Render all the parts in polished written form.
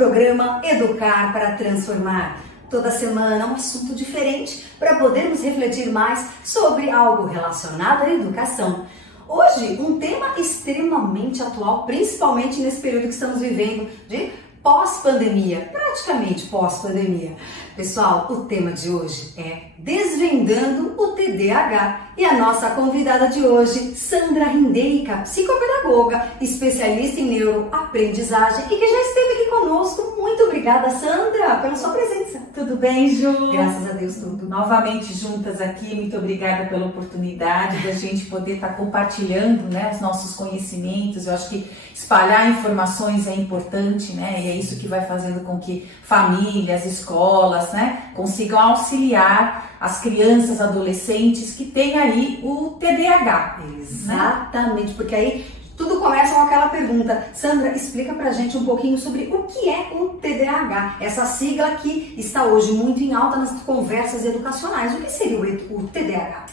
programa Educar para Transformar. Toda semana um assunto diferente para podermos refletir mais sobre algo relacionado à educação. Hoje, um tema extremamente atual, principalmente nesse período que estamos vivendo de pós-pandemia, praticamente pós-pandemia. Pessoal, o tema de hoje é Desvendando o TDAH e a nossa convidada de hoje, Sandra Rindeica, psicopedagoga, especialista em neuroaprendizagem e que já esteve aqui conosco. Muito obrigada, Sandra, pela sua presença. Tudo bem, Ju? Graças a Deus, tudo. Novamente juntas aqui, muito obrigada pela oportunidade da gente poder estar compartilhando, né, os nossos conhecimentos. Eu acho que espalhar informações é importante, né, e é isso que vai fazendo com que famílias, escolas, né, consigam auxiliar as crianças, adolescentes que têm aí o TDAH. Exatamente, né? Porque aí tudo começa com aquela pergunta. Sandra, explica pra gente um pouquinho sobre o que é o TDAH, essa sigla que está hoje muito em alta nas conversas educacionais. O que seria o TDAH?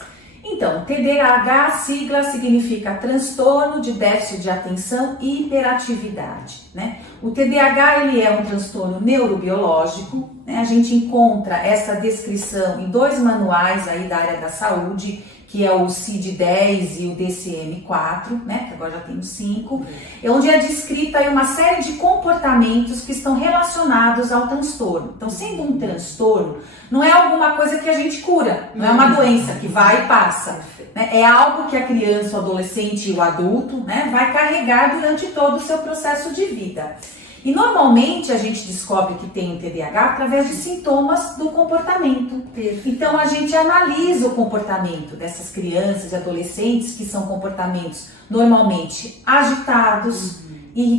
Então, TDAH, sigla, significa transtorno de déficit de atenção e hiperatividade, né? O TDAH, ele é um transtorno neurobiológico, né? A gente encontra essa descrição em dois manuais aí da área da saúde, que é o CID-10 e o DCM-4, né, que agora já temos 5, onde é descrita aí uma série de comportamentos que estão relacionados ao transtorno. Então, sendo um transtorno, não é alguma coisa que a gente cura, não é uma doença que vai e passa, né? É algo que a criança, o adolescente e o adulto, né, vai carregar durante todo o seu processo de vida. E normalmente a gente descobre que tem um TDAH através de sintomas do comportamento. Então a gente analisa o comportamento dessas crianças e adolescentes, que são comportamentos normalmente agitados,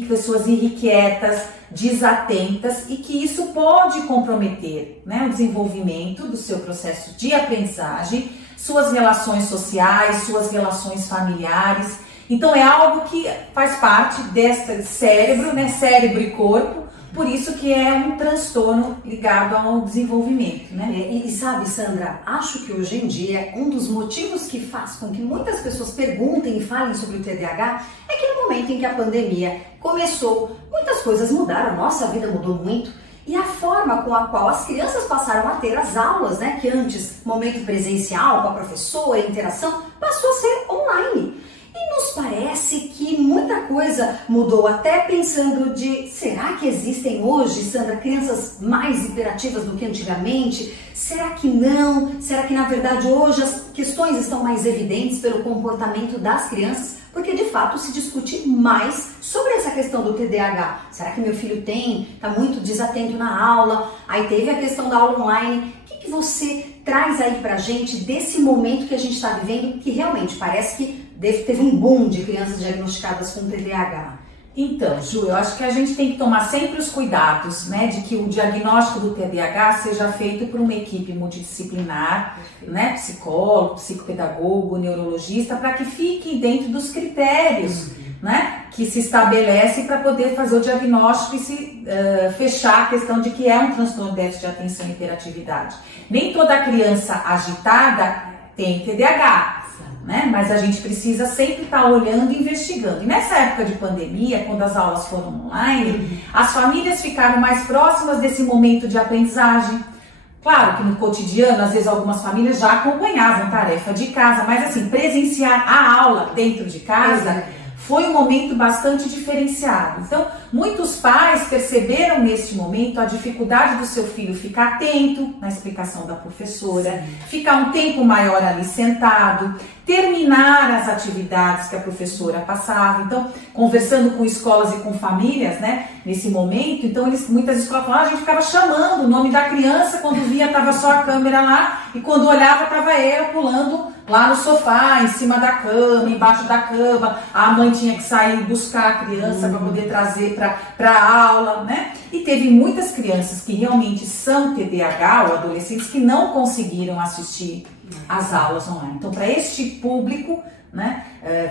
pessoas irrequietas, desatentas, e que isso pode comprometer, né, o desenvolvimento do seu processo de aprendizagem, suas relações sociais, suas relações familiares. Então é algo que faz parte desse cérebro, né, cérebro e corpo, por isso que é um transtorno ligado ao desenvolvimento, né? E sabe, Sandra, acho que hoje em dia um dos motivos que faz com que muitas pessoas perguntem e falem sobre o TDAH é que no momento em que a pandemia começou, muitas coisas mudaram, a nossa vida mudou muito. E a forma com a qual as crianças passaram a ter as aulas, né, que antes, momento presencial com a professora, interação, passou a ser online. E nos parece que muita coisa mudou, até pensando de, será que existem hoje, Sandra, crianças mais hiperativas do que antigamente? Será que não? Será que na verdade hoje as questões estão mais evidentes pelo comportamento das crianças? Porque de fato se discute mais sobre essa questão do TDAH. Será que meu filho está muito desatento na aula? Aí teve a questão da aula online. O que você traz aí pra gente desse momento que a gente está vivendo, que realmente parece que teve um boom de crianças diagnosticadas com TDAH? Então, Ju, eu acho que a gente tem que tomar sempre os cuidados, né, de que o diagnóstico do TDAH seja feito por uma equipe multidisciplinar, né, psicólogo, psicopedagogo, neurologista, para que fique dentro dos critérios, né, que se estabelece para poder fazer o diagnóstico e se fechar a questão de que é um transtorno de déficit de atenção e hiperatividade. Nem toda criança agitada tem TDAH. Né? Mas a gente precisa sempre estar olhando e investigando. E nessa época de pandemia, quando as aulas foram online, as famílias ficaram mais próximas desse momento de aprendizagem. Claro que no cotidiano, às vezes algumas famílias já acompanhavam tarefa de casa, mas assim, presenciar a aula dentro de casa foi um momento bastante diferenciado. Então, muitos pais perceberam neste momento a dificuldade do seu filho ficar atento na explicação da professora, ficar um tempo maior ali sentado, terminar as atividades que a professora passava. Então, conversando com escolas e com famílias, né, nesse momento, então muitas escolas falavam, a gente ficava chamando o nome da criança, quando via estava só a câmera lá, e quando olhava estava ela pulando lá no sofá, em cima da cama, embaixo da cama. A mãe tinha que sair buscar a criança para poder trazer para a aula, né? E teve muitas crianças que realmente são TDAH ou adolescentes que não conseguiram assistir às aulas online. Então, para este público, né,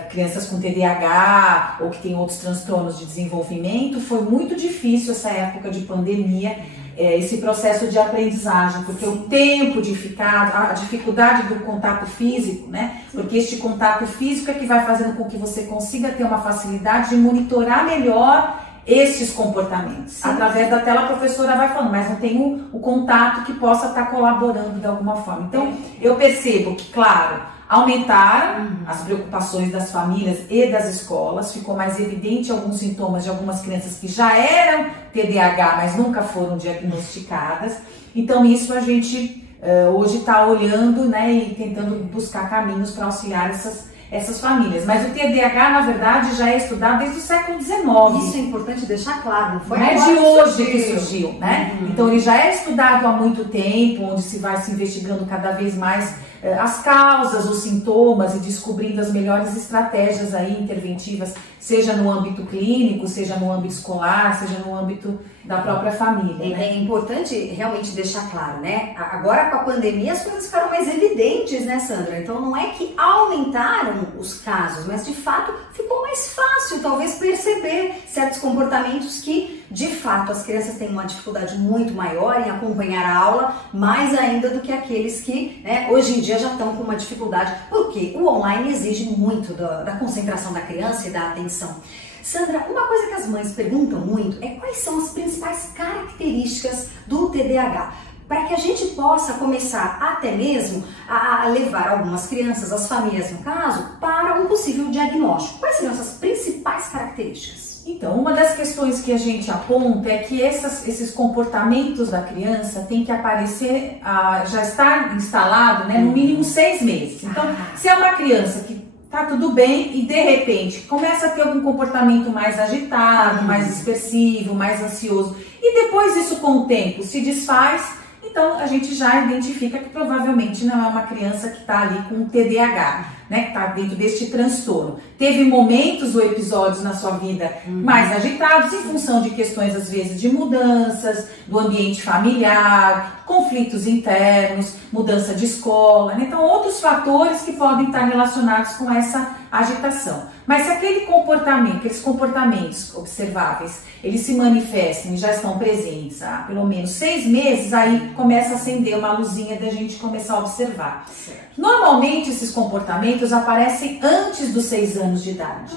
crianças com TDAH ou que têm outros transtornos de desenvolvimento, foi muito difícil essa época de pandemia, esse processo de aprendizagem, porque o tempo de ficar, a dificuldade do contato físico, né? Porque este contato físico é que vai fazendo com que você consiga ter uma facilidade de monitorar melhor estes comportamentos. Sim. Através da tela a professora vai falando, mas não tem o contato que possa estar colaborando de alguma forma. Então, eu percebo que, claro, aumentaram as preocupações das famílias e das escolas, ficou mais evidente alguns sintomas de algumas crianças que já eram TDAH, mas nunca foram diagnosticadas. Então, isso a gente hoje está olhando, né, e tentando buscar caminhos para auxiliar essas famílias. Mas o TDAH, na verdade, já é estudado desde o século XIX. Isso é importante deixar claro, não foi não é de hoje que surgiu, né? Então ele já é estudado há muito tempo, onde se vai se investigando cada vez mais as causas, os sintomas e descobrindo as melhores estratégias aí interventivas, seja no âmbito clínico, seja no âmbito escolar, seja no âmbito da própria família. É importante realmente deixar claro, né? Agora com a pandemia as coisas ficaram mais evidentes, né, Sandra? Então não é que aumentaram os casos, mas de fato ficou mais fácil talvez perceber certos comportamentos que de fato as crianças têm uma dificuldade muito maior em acompanhar a aula, mais ainda do que aqueles que, né, hoje em dia já estão com uma dificuldade, porque o online exige muito da concentração da criança e da atenção. Sandra, uma coisa que as mães perguntam muito é quais são as principais características do TDAH, para que a gente possa começar até mesmo a levar algumas crianças, as famílias no caso, para um possível diagnóstico. Quais seriam essas principais características? Então, uma das questões que a gente aponta é que esses comportamentos da criança tem que aparecer, já está instalado, né, no mínimo 6 meses. Então, se é uma criança que tá tudo bem e de repente começa a ter algum comportamento mais agitado, mais dispersivo, mais ansioso, e depois isso com o tempo se desfaz, então a gente já identifica que provavelmente não é uma criança que está ali com TDAH, né, que está dentro deste transtorno. Teve momentos ou episódios na sua vida mais agitados em função de questões às vezes de mudanças, do ambiente familiar, conflitos internos, mudança de escola, né? Então outros fatores que podem estar relacionados com essa agitação. Mas se aqueles comportamentos observáveis, eles se manifestam e já estão presentes há pelo menos 6 meses, aí começa a acender uma luzinha da gente começar a observar. Certo. Normalmente esses comportamentos aparecem antes dos 6 anos de idade,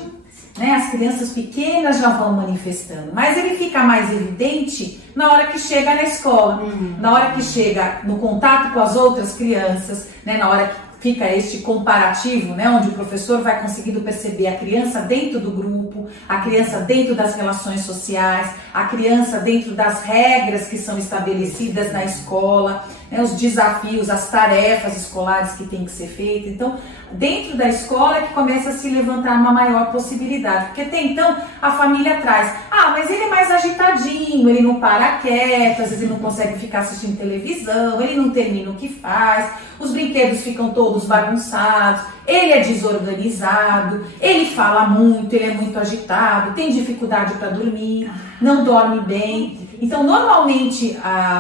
né? As crianças pequenas já vão manifestando, mas ele fica mais evidente na hora que chega na escola, na hora que chega no contato com as outras crianças, né? Na hora que fica este comparativo, né, onde o professor vai conseguindo perceber a criança dentro do grupo, a criança dentro das relações sociais, a criança dentro das regras que são estabelecidas na escola, né, os desafios, as tarefas escolares que tem que ser feitas. Então, dentro da escola é que começa a se levantar uma maior possibilidade, porque até então a família traz, mas ele é mais agitadinho, ele não para quieto, às vezes ele não consegue ficar assistindo televisão, ele não termina o que faz, os brinquedos ficam todos bagunçados, ele é desorganizado, ele fala muito, ele é muito agitado, tem dificuldade para dormir, não dorme bem. Então, normalmente,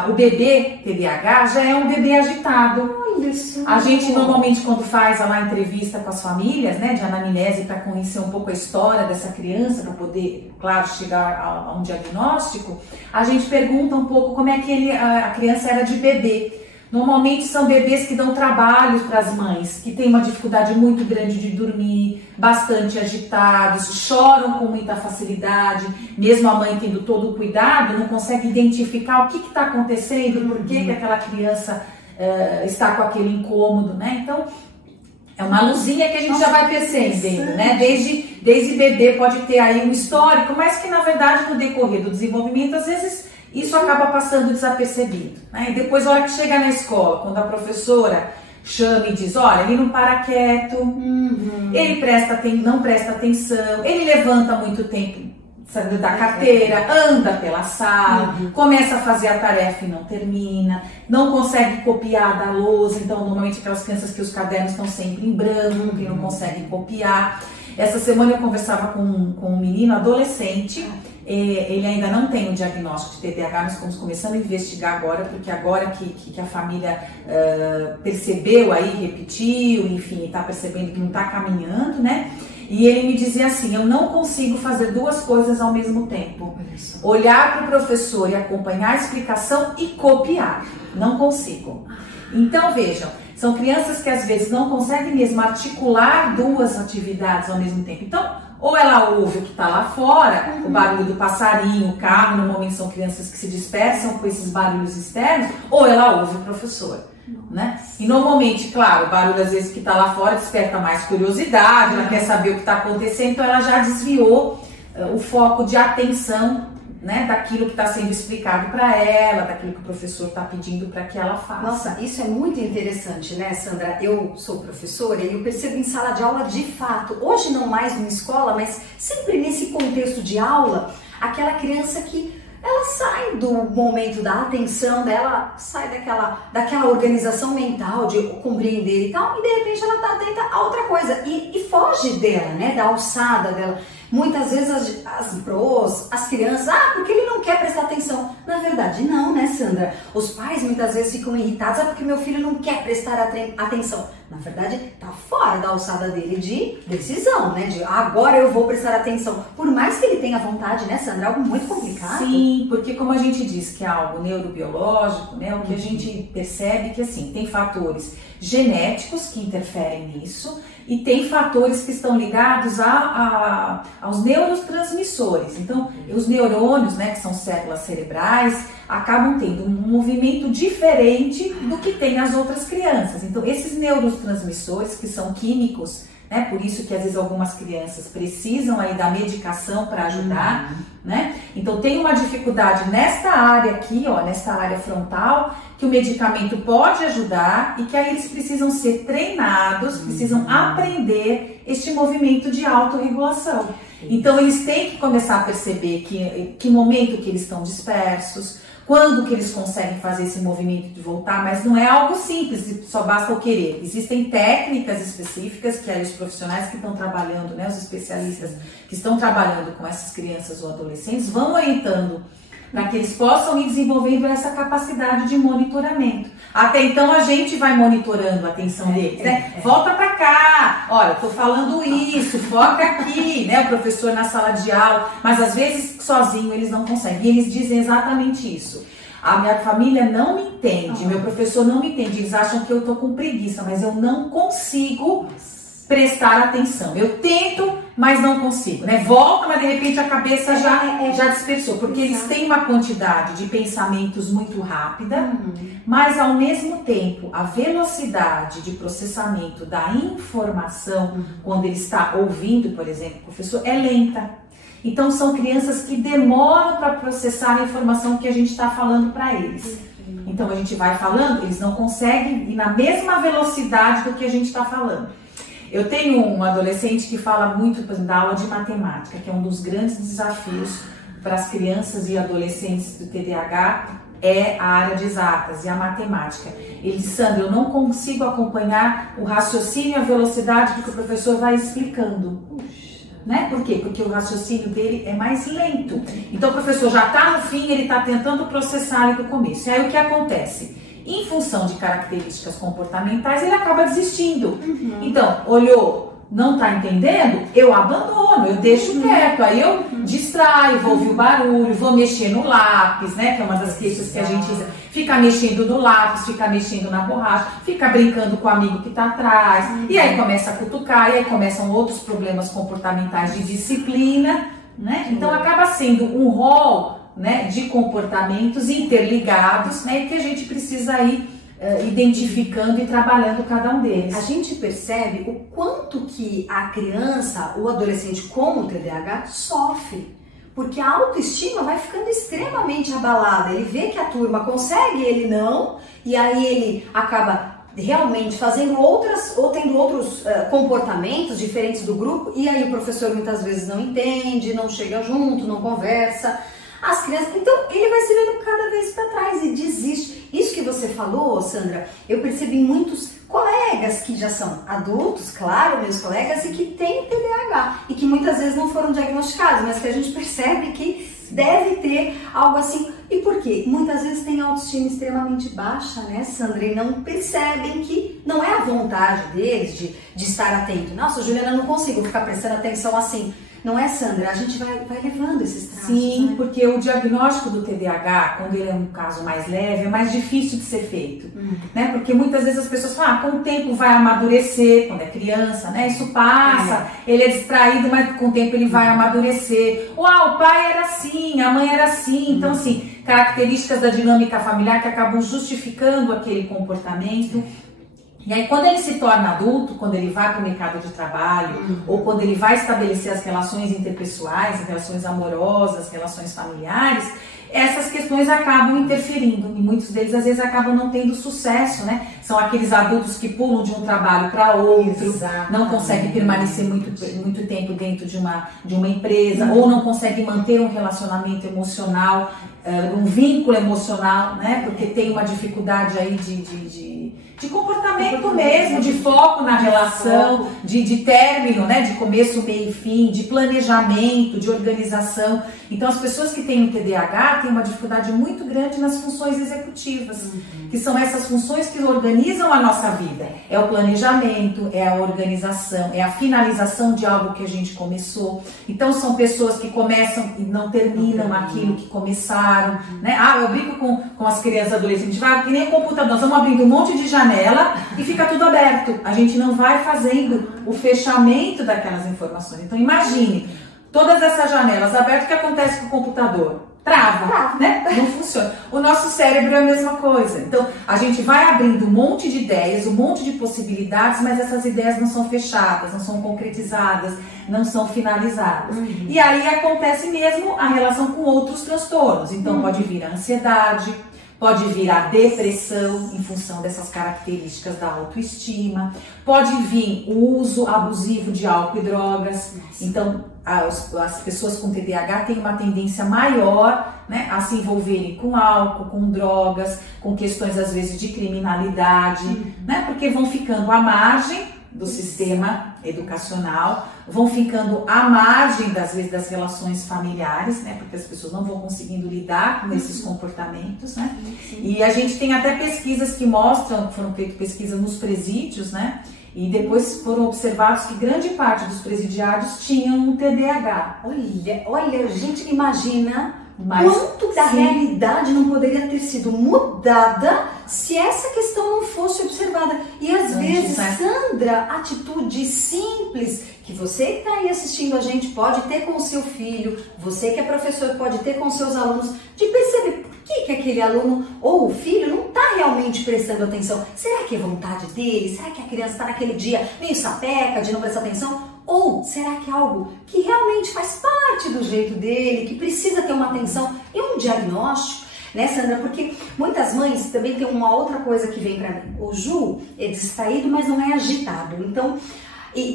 o bebê TDAH já é um bebê agitado. A gente normalmente, quando faz lá entrevista com as famílias, né, de anamnese, para conhecer um pouco a história dessa criança, para poder, claro, chegar a um diagnóstico, a gente pergunta um pouco como é que a criança era de bebê. Normalmente são bebês que dão trabalho para as mães, que têm uma dificuldade muito grande de dormir, bastante agitados, choram com muita facilidade, mesmo a mãe tendo todo o cuidado, não consegue identificar o que está acontecendo, por que aquela criança está com aquele incômodo, né? Então, é uma luzinha que a gente já vai percebendo, né? Desde bebê pode ter aí um histórico, mas que na verdade no decorrer do desenvolvimento, às vezes, isso acaba passando desapercebido, né? E depois, na hora que chega na escola, quando a professora chama e diz, olha, ele não para quieto, ele não presta atenção, ele levanta muito tempo saindo da carteira, anda pela sala, começa a fazer a tarefa e não termina, não consegue copiar da lousa, então normalmente aquelas crianças que os cadernos estão sempre em branco, que não conseguem copiar. Essa semana eu conversava com um menino adolescente, ele ainda não tem o diagnóstico de TDAH, nós estamos começando a investigar agora, porque agora que a família percebeu aí, repetiu, enfim, está percebendo que não está caminhando, né? E ele me dizia assim, eu não consigo fazer 2 coisas ao mesmo tempo. Olhar para o professor e acompanhar a explicação e copiar. Não consigo. Então, vejam, são crianças que às vezes não conseguem mesmo articular 2 atividades ao mesmo tempo. Então, Ou ela ouve o que está lá fora, o barulho do passarinho, o carro, normalmente são crianças que se dispersam com esses barulhos externos, ou ela ouve o professor, né? E normalmente, claro, o barulho às vezes que está lá fora desperta mais curiosidade, ela quer saber o que está acontecendo, então ela já desviou o foco de atenção, né, daquilo que está sendo explicado para ela, daquilo que o professor está pedindo para que ela faça. Nossa, isso é muito interessante, né, Sandra? Eu sou professora e eu percebo em sala de aula de fato, hoje não mais numa escola, mas sempre nesse contexto de aula, aquela criança que ela sai do momento da atenção dela, sai daquela organização mental de compreender e tal, e de repente ela está atenta a outra coisa e foge dela, né, da alçada dela. Muitas vezes as pros, as crianças, porque ele não quer prestar atenção. Na verdade, não, né, Sandra? Os pais muitas vezes ficam irritados, porque meu filho não quer prestar atenção. Na verdade, tá fora da alçada dele de decisão, né? De agora eu vou prestar atenção. Por mais que ele tenha vontade, né, Sandra? É algo muito complicado. Sim, porque como a gente diz que é algo neurobiológico, né? O que a gente percebe que, assim, tem fatores genéticos que interferem nisso, e tem fatores que estão ligados aos neurotransmissores. Então, os neurônios, né, que são células cerebrais, acabam tendo um movimento diferente do que tem as outras crianças. Então, esses neurotransmissores, que são químicos, né, por isso que às vezes algumas crianças precisam aí da medicação para ajudar, né? Então, tem uma dificuldade nesta área aqui, ó, nesta área frontal, que o medicamento pode ajudar e que aí eles precisam ser treinados, precisam aprender este movimento de autorregulação. Então, eles têm que começar a perceber que momento que eles estão dispersos, quando que eles conseguem fazer esse movimento de voltar, mas não é algo simples, só basta o querer. Existem técnicas específicas que aí os profissionais que estão trabalhando, né, os especialistas que estão trabalhando com essas crianças ou adolescentes vão orientando para que eles possam ir desenvolvendo essa capacidade de monitoramento. Até então a gente vai monitorando a atenção deles, né? Volta para cá, olha, tô falando isso, foca aqui, né? O professor na sala de aula, mas às vezes sozinho eles não conseguem. E eles dizem exatamente isso. A minha família não me entende, meu professor não me entende, eles acham que eu tô com preguiça, mas eu não consigo prestar atenção. Eu tento, mas não consigo, né? Volta, mas de repente a cabeça já dispersou, porque eles têm uma quantidade de pensamentos muito rápida, mas ao mesmo tempo a velocidade de processamento da informação, quando ele está ouvindo, por exemplo, o professor, é lenta. Então são crianças que demoram para processar a informação que a gente está falando para eles. Então a gente vai falando, eles não conseguem ir na mesma velocidade do que a gente está falando. Eu tenho um adolescente que fala muito, por exemplo, da aula de matemática, que é um dos grandes desafios para as crianças e adolescentes do TDAH, é a área de exatas e a matemática. Ele diz, Sandra, eu não consigo acompanhar o raciocínio e a velocidade do que o professor vai explicando. Né? Por quê? Porque o raciocínio dele é mais lento. Então o professor já está no fim, ele está tentando processar ali do começo. E aí o que acontece? Em função de características comportamentais, ele acaba desistindo. Então, olhou, não está entendendo, eu abandono, eu deixo quieto, aí eu distraio, vou ouvir o barulho, vou mexer no lápis, né? Que é uma das queixas que a gente usa. Fica mexendo no lápis, fica mexendo na borracha, fica brincando com o amigo que está atrás, e aí começa a cutucar, e aí começam outros problemas comportamentais de disciplina, né? Então acaba sendo um rol, né, de comportamentos interligados, né, que a gente precisa ir identificando e trabalhando cada um deles. A gente percebe o quanto que a criança, o adolescente com o TDAH sofre, porque a autoestima vai ficando extremamente abalada. Ele vê que a turma consegue, ele não, e aí ele acaba realmente fazendo tendo outros comportamentos diferentes do grupo, e aí o professor muitas vezes não entende, não chega junto, não conversa. As crianças, então ele vai se vendo cada vez para trás e desiste. Isso que você falou, Sandra, eu percebi em muitos colegas que já são adultos, claro, meus colegas, e que têm TDAH e que muitas vezes não foram diagnosticados, mas que a gente percebe que deve ter algo assim. E por quê? Muitas vezes tem autoestima extremamente baixa, né, Sandra? E não percebem que não é a vontade deles de estar atento. Nossa, Juliana, eu não consigo ficar prestando atenção assim. Não é, Sandra? A gente vai levando esses traços. Sim, né? porque o diagnóstico do TDAH, quando ele é um caso mais leve, é mais difícil de ser feito. Né? Porque muitas vezes as pessoas falam, com o tempo vai amadurecer, quando é criança, né? Isso passa, ele é distraído, mas com o tempo ele vai amadurecer. Ou, o pai era assim, a mãe era assim. Então, assim, características da dinâmica familiar que acabam justificando aquele comportamento. E aí, quando ele se torna adulto, quando ele vai para o mercado de trabalho, ou quando ele vai estabelecer as relações interpessoais, as relações amorosas, relações familiares, essas questões acabam interferindo e muitos deles às vezes acabam não tendo sucesso, né? São aqueles adultos que pulam de um trabalho para outro, não conseguem permanecer muito tempo dentro de uma empresa, ou não conseguem manter um relacionamento emocional, um vínculo emocional, né? Porque tem uma dificuldade aí de comportamento mesmo, de foco na relação, de término, né? De começo, meio e fim, de planejamento, de organização. Então, as pessoas que têm o TDAH têm uma dificuldade muito grande nas funções executivas, que são essas funções que organizam a nossa vida. É o planejamento, é a organização, é a finalização de algo que a gente começou. Então, são pessoas que começam e não terminam aquilo que começaram, né? Eu brinco com as crianças e adolescentes, a gente vai que nem computador, nós vamos abrindo um monte de janela e fica tudo aberto. A gente não vai fazendo o fechamento daquelas informações. Então, imagine, todas essas janelas abertas, o que acontece com o computador? Trava, né? Não funciona. O nosso cérebro é a mesma coisa. Então, a gente vai abrindo um monte de ideias, um monte de possibilidades, mas essas ideias não são fechadas, não são concretizadas, não são finalizadas. E aí acontece mesmo a relação com outros transtornos. Então, pode vir a ansiedade, pode vir a depressão em função dessas características da autoestima, pode vir o uso abusivo de álcool e drogas. Então, as pessoas com TDAH têm uma tendência maior, né, a se envolverem com álcool, com drogas, com questões às vezes de criminalidade, né, porque vão ficando à margem do sistema educacional, vão ficando à margem das vezes das relações familiares, né, porque as pessoas não vão conseguindo lidar com esses comportamentos, né. E a gente tem até pesquisas que mostram, foram feitas pesquisas nos presídios, né, e depois foram observados que grande parte dos presidiários tinham um TDAH. Olha, a gente imagina quanto da realidade não poderia ter sido mudada se essa questão não fosse observada. E às vezes, Sandra, atitudes simples que você que está aí assistindo a gente pode ter com o seu filho, você que é professor pode ter com os seus alunos, de perceber por que aquele aluno ou o filho não está realmente prestando atenção. Será que é vontade dele? Será que a criança está naquele dia meio sapeca de não prestar atenção? Ou será que é algo que realmente faz parte do jeito dele, que precisa ter uma atenção e um diagnóstico? Né, Sandra? Porque muitas mães também tem uma outra coisa que vem para mim. O Ju é distraído, mas não é agitado. Então,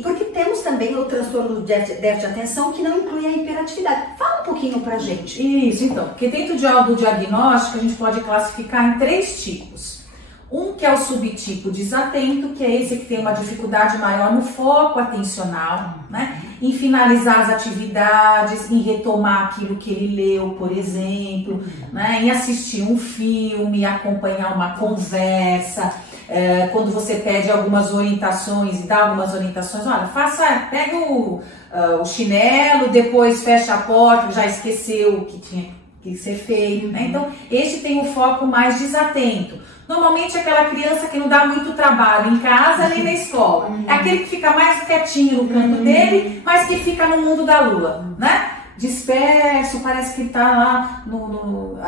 porque temos também o transtorno do déficit de atenção que não inclui a hiperatividade. Fala um pouquinho pra gente. Isso, então. Porque dentro do diagnóstico a gente pode classificar em 3 tipos. Um que é o subtipo desatento, que é esse que tem uma dificuldade maior no foco atencional, né? Em finalizar as atividades, em retomar aquilo que ele leu, por exemplo, né? Em assistir um filme, acompanhar uma conversa. Quando você pede algumas orientações e dá algumas orientações, olha, pega o chinelo, depois fecha a porta, já esqueceu o que tinha que ser feito, né? Então, esse tem um foco mais desatento. Normalmente aquela criança que não dá muito trabalho em casa nem na escola. É aquele que fica mais quietinho no canto dele, mas que fica no mundo da lua, né? Disperso, parece que tá lá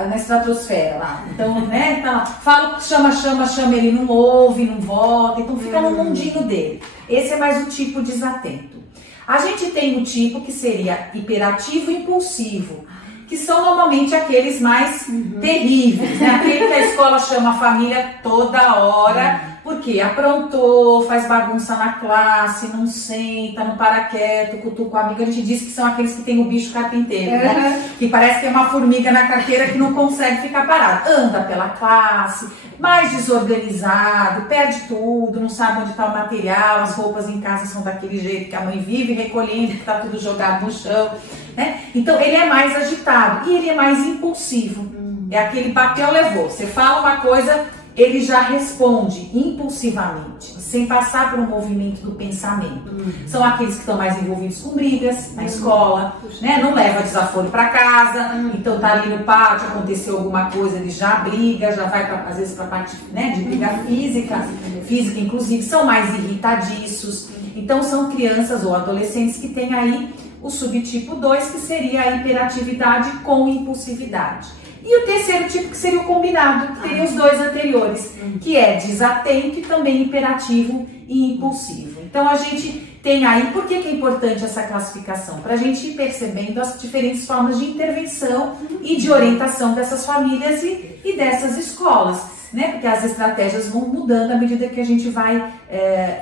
na estratosfera lá. Então, né, tá lá. Fala, chama, ele não ouve, não volta, então fica no mundinho dele. Esse é mais o tipo desatento. A gente tem o tipo que seria hiperativo e impulsivo, que são normalmente aqueles mais terríveis, né? Aquele que a escola chama a família toda hora, porque aprontou, faz bagunça na classe, não senta, não para quieto, cutuca o amigo. A gente diz que são aqueles que tem o bicho carpinteiro, né? Que parece que é uma formiga na carteira que não consegue ficar parado. Anda pela classe, mais desorganizado, perde tudo, não sabe onde está o material, as roupas em casa são daquele jeito que a mãe vive recolhendo, que está tudo jogado no chão, né? Então ele é mais agitado e ele é mais impulsivo. É aquele bateu, levou. Você fala uma coisa, ele já responde impulsivamente, sem passar por um movimento do pensamento. São aqueles que estão mais envolvidos com brigas na escola, né? Não leva desaforo para casa, então tá ali no pátio, aconteceu alguma coisa, ele já briga, já vai às vezes para a parte, né, de briga física inclusive, são mais irritadiços. Então são crianças ou adolescentes que têm aí o subtipo 2, que seria a hiperatividade com impulsividade. E o terceiro tipo, que seria o combinado, que teria os dois anteriores, que é desatento e também hiperativo e impulsivo. Então a gente tem aí, por que é importante essa classificação? Para a gente ir percebendo as diferentes formas de intervenção e de orientação dessas famílias e dessas escolas, né? Porque as estratégias vão mudando à medida que a gente vai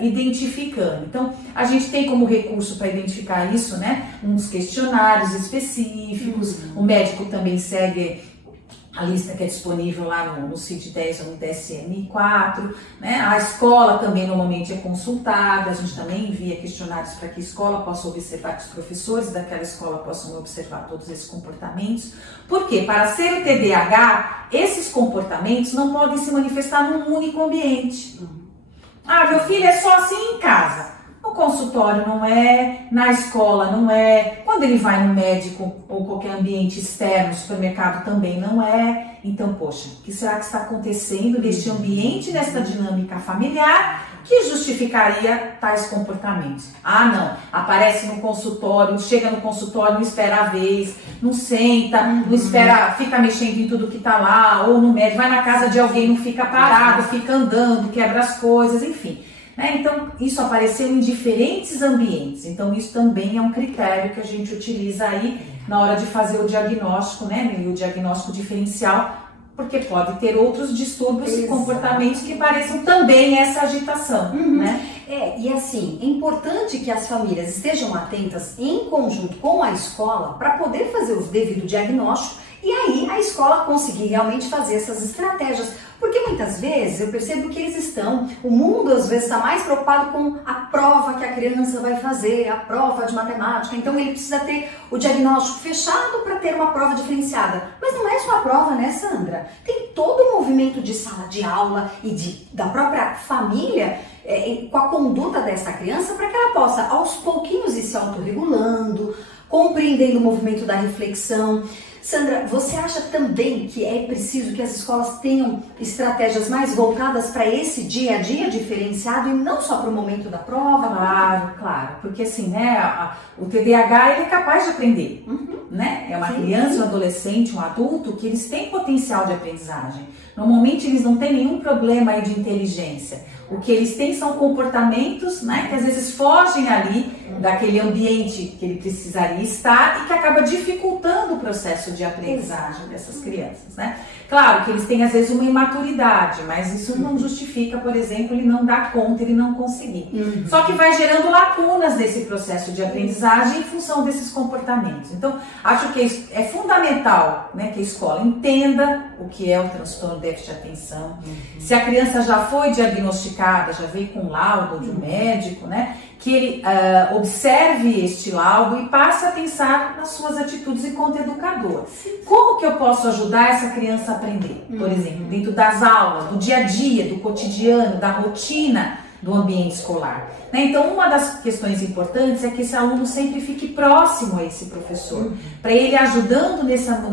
identificando. Então, a gente tem como recurso para identificar isso, né, uns questionários específicos. O médico também segue a lista que é disponível lá no CID-10 ou no DSM-4, né? A escola também normalmente é consultada, a gente também envia questionários para que a escola possa observar, que os professores daquela escola possam observar todos esses comportamentos. Porque para ser o TDAH, esses comportamentos não podem se manifestar num único ambiente. Ah, meu filho é só assim em casa. No consultório não é, na escola não é, quando ele vai no médico ou qualquer ambiente externo, supermercado também não é. Então, poxa, o que será que está acontecendo neste ambiente, nessa dinâmica familiar, que justificaria tais comportamentos? Ah, não, aparece no consultório, chega no consultório, não espera a vez, não senta, não espera, fica mexendo em tudo que está lá, ou no médico, vai na casa de alguém, não fica parado, fica andando, quebra as coisas, enfim. Então, isso apareceu em diferentes ambientes. Então, isso também é um critério que a gente utiliza aí na hora de fazer o diagnóstico, né? E o diagnóstico diferencial, porque pode ter outros distúrbios e comportamentos que pareçam também essa agitação, né? E assim, é importante que as famílias estejam atentas em conjunto com a escola para poder fazer o devido diagnóstico e aí a escola conseguir realmente fazer essas estratégias. Porque muitas vezes eu percebo que eles estão, o mundo às vezes está mais preocupado com a prova que a criança vai fazer, a prova de matemática, então ele precisa ter o diagnóstico fechado para ter uma prova diferenciada. Mas não é só a prova, né, Sandra? Tem todo o movimento de sala de aula e da própria família com a conduta dessa criança para que ela possa aos pouquinhos ir se autorregulando, compreendendo o movimento da reflexão. Sandra, você acha também que é preciso que as escolas tenham estratégias mais voltadas para esse dia a dia diferenciado e não só para o momento da prova? Claro, porque assim, né, o TDAH ele é capaz de aprender, né? É uma criança, um adolescente, um adulto que eles têm potencial de aprendizagem. Normalmente eles não têm nenhum problema aí de inteligência. O que eles têm são comportamentos, né, que às vezes fogem ali daquele ambiente que ele precisaria estar e que acaba dificultando o processo de aprendizagem dessas crianças, né? Claro que eles têm às vezes uma imaturidade, mas isso não justifica, por exemplo, ele não dar conta, ele não conseguir. Só que vai gerando lacunas nesse processo de aprendizagem em função desses comportamentos. Então, acho que é fundamental, né, que a escola entenda o que é o transtorno de déficit de atenção. Se a criança já foi diagnosticada, já veio com laudo de um médico, né, que ele observe este laudo e passe a pensar nas suas atitudes enquanto educador. Como que eu posso ajudar essa criança a aprender? Por exemplo, dentro das aulas, do dia a dia, do cotidiano, da rotina do ambiente escolar. Então, uma das questões importantes é que esse aluno sempre fique próximo a esse professor, para ele ajudando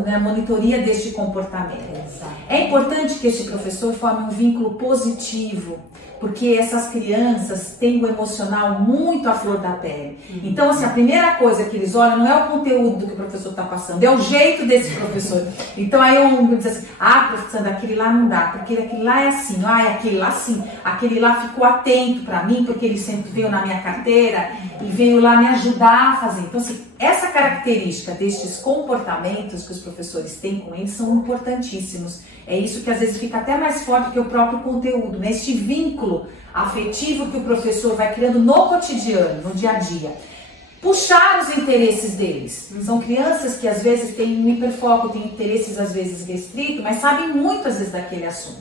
na monitoria deste comportamento. É importante que este professor forme um vínculo positivo, porque essas crianças têm o emocional muito à flor da pele. Então, assim, a primeira coisa que eles olham não é o conteúdo do que o professor está passando, é o jeito desse professor. Então, aí um diz assim, professor, aquele lá não dá, porque aquele lá é assim, é aquele lá sim, aquele lá ficou atento para mim, porque ele sempre veio na minha carteira e veio lá me ajudar a fazer. Então, assim, essa característica destes comportamentos que os professores têm com eles são importantíssimos. É isso que às vezes fica até mais forte que o próprio conteúdo, né? Este vínculo afetivo que o professor vai criando no cotidiano, no dia a dia. Puxar os interesses deles. São crianças que às vezes têm um hiperfoco, têm interesses às vezes restritos, mas sabem muito às vezes daquele assunto.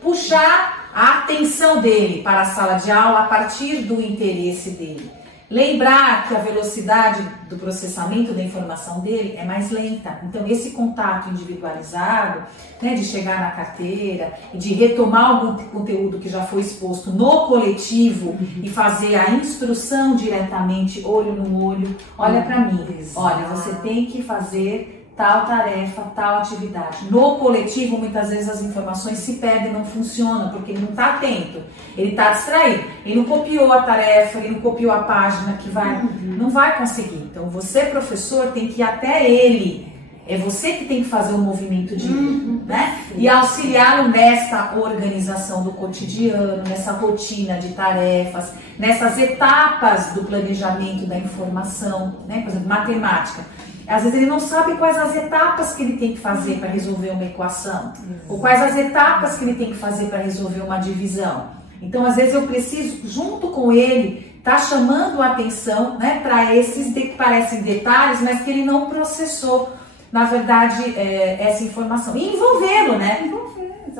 Puxar a atenção dele para a sala de aula a partir do interesse dele. Lembrar que a velocidade do processamento da informação dele é mais lenta. Então, esse contato individualizado, né, de chegar na carteira e de retomar algum conteúdo que já foi exposto no coletivo e fazer a instrução diretamente, olho no olho. Olha para mim, olha, você tem que fazer tal tarefa, tal atividade. No coletivo, muitas vezes as informações se perdem, não funcionam, porque ele não está atento, ele está distraído, ele não copiou a tarefa, ele não copiou a página que vai, não vai conseguir. Então, você, professor, tem que ir até ele. É você que tem que fazer o movimento de ir, né? E auxiliá-lo nessa organização do cotidiano, nessa rotina de tarefas, nessas etapas do planejamento da informação, né? Por exemplo, matemática. Às vezes ele não sabe quais as etapas que ele tem que fazer para resolver uma equação, ou quais as etapas que ele tem que fazer para resolver uma divisão. Então, às vezes eu preciso, junto com ele, estar chamando a atenção, né, para esses que parecem detalhes, mas que ele não processou, na verdade, essa informação. E envolvê-lo, né?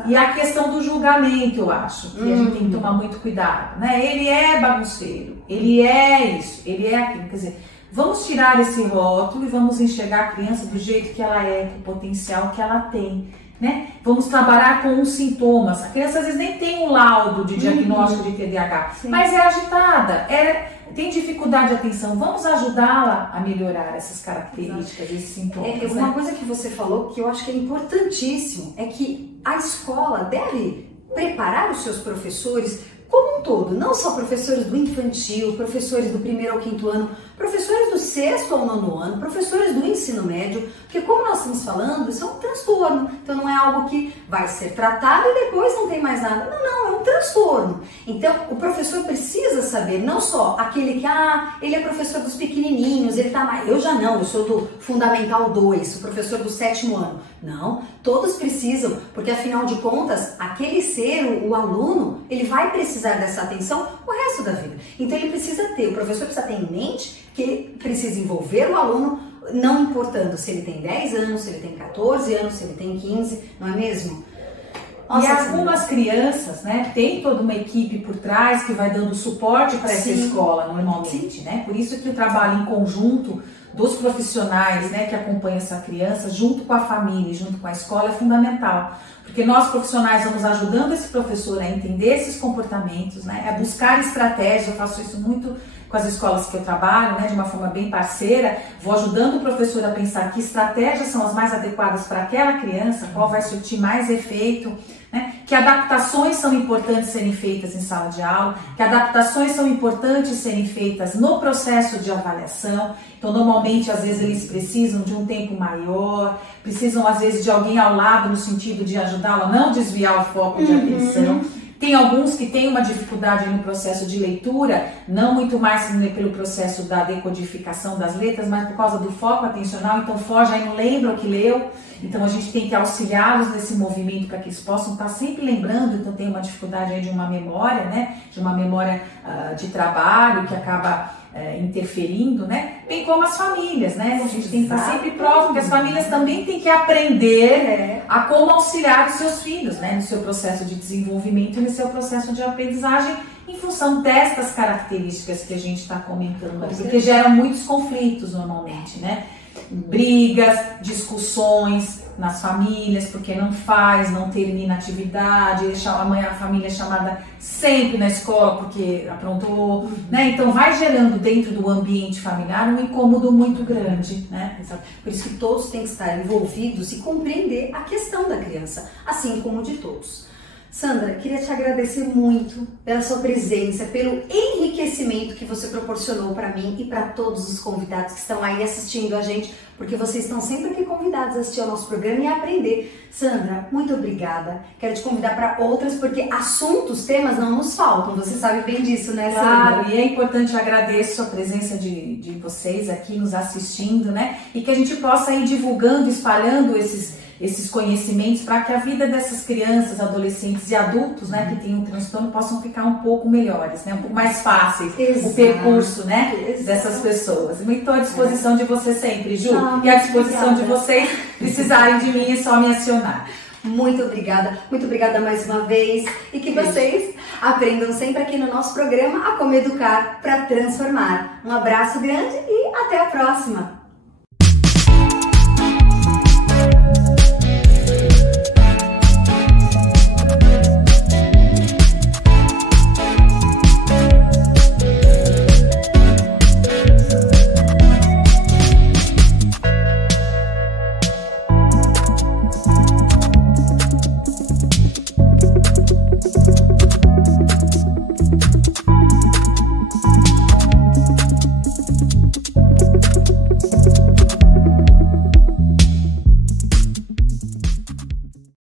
E a questão do julgamento, eu acho, que a gente tem que tomar muito cuidado, né? Ele é bagunceiro, ele é isso, ele é aquilo, quer dizer... Vamos tirar esse rótulo e vamos enxergar a criança do jeito que ela é, com o potencial que ela tem, né? Vamos trabalhar com os sintomas. A criança às vezes nem tem um laudo de diagnóstico de TDAH, mas é agitada, tem dificuldade de atenção. Vamos ajudá-la a melhorar essas características, esses sintomas. Uma coisa que você falou que eu acho que é importantíssimo é que a escola deve preparar os seus professores como um todo, não só professores do infantil, professores do 1º ao 5º ano, professores do 6º ao 9º ano, professores do ensino médio, porque como nós estamos falando, isso é um transtorno, então não é algo que vai ser tratado e depois não tem mais nada, não, é um transtorno. Então o professor precisa saber, não só aquele que, ele é professor dos pequenininhos, ele tá mais, eu já não, eu sou do Fundamental 2, sou professor do 7º ano, não, todos precisam, porque afinal de contas, aquele ser, o aluno, ele vai precisar dessa atenção o resto da vida. Então ele precisa ter, o professor precisa ter em mente que ele precisa envolver o aluno, não importando se ele tem 10 anos, se ele tem 14 anos, se ele tem 15, não é mesmo? Nossa, e algumas crianças, né, tem toda uma equipe por trás que vai dando suporte para essa escola normalmente, né? Por isso que o trabalho em conjunto dos profissionais, né, que acompanham essa criança, junto com a família, junto com a escola, é fundamental. Porque nós profissionais vamos ajudando esse professor a entender esses comportamentos, né, a buscar estratégias. Eu faço isso muito com as escolas que eu trabalho, né, de uma forma bem parceira, vou ajudando o professor a pensar que estratégias são as mais adequadas para aquela criança, qual vai surtir mais efeito, né, que adaptações são importantes serem feitas em sala de aula, que adaptações são importantes serem feitas no processo de avaliação. Então, normalmente, às vezes, eles precisam de um tempo maior, precisam, às vezes, de alguém ao lado no sentido de ajudá-lo a não desviar o foco de atenção. Tem alguns que têm uma dificuldade no processo de leitura, não muito mais pelo processo da decodificação das letras, mas por causa do foco atencional, então foge aí, não lembra o que leu. Então a gente tem que auxiliá-los nesse movimento para que eles possam estar sempre lembrando. Então tem uma dificuldade aí de uma memória, né? De uma memória de trabalho que acaba interferindo, né? Bem como as famílias, né? A gente tem que estar sempre próximo, porque as famílias também têm que aprender a como auxiliar os seus filhos, né? No seu processo de desenvolvimento e no seu processo de aprendizagem, em função destas características que a gente está comentando aqui, porque geram muitos conflitos normalmente, né? Brigas, discussões nas famílias, porque não faz, não termina a atividade, a família é chamada sempre na escola porque aprontou, né? Então vai gerando dentro do ambiente familiar um incômodo muito grande, né? Por isso que todos têm que estar envolvidos e compreender a questão da criança, assim como de todos. Sandra, queria te agradecer muito pela sua presença, pelo enriquecimento que você proporcionou para mim e para todos os convidados que estão aí assistindo a gente, porque vocês estão sempre aqui convidados a assistir ao nosso programa e a aprender. Sandra, muito obrigada. Quero te convidar para outras, porque assuntos, temas não nos faltam. Você sabe bem disso, né, Sandra? Claro, e é importante, agradeço a presença de vocês aqui nos assistindo, né? E que a gente possa ir divulgando, espalhando esses conhecimentos para que a vida dessas crianças, adolescentes e adultos, né, que têm um transtorno possam ficar um pouco melhores, né, um pouco mais fáceis. Exato. O percurso, né, dessas pessoas. Estou à disposição de você sempre, Ju, e à disposição de vocês precisarem de mim é só me acionar. Muito obrigada mais uma vez e que vocês aprendam sempre aqui no nosso programa a como educar para transformar. Um abraço grande e até a próxima!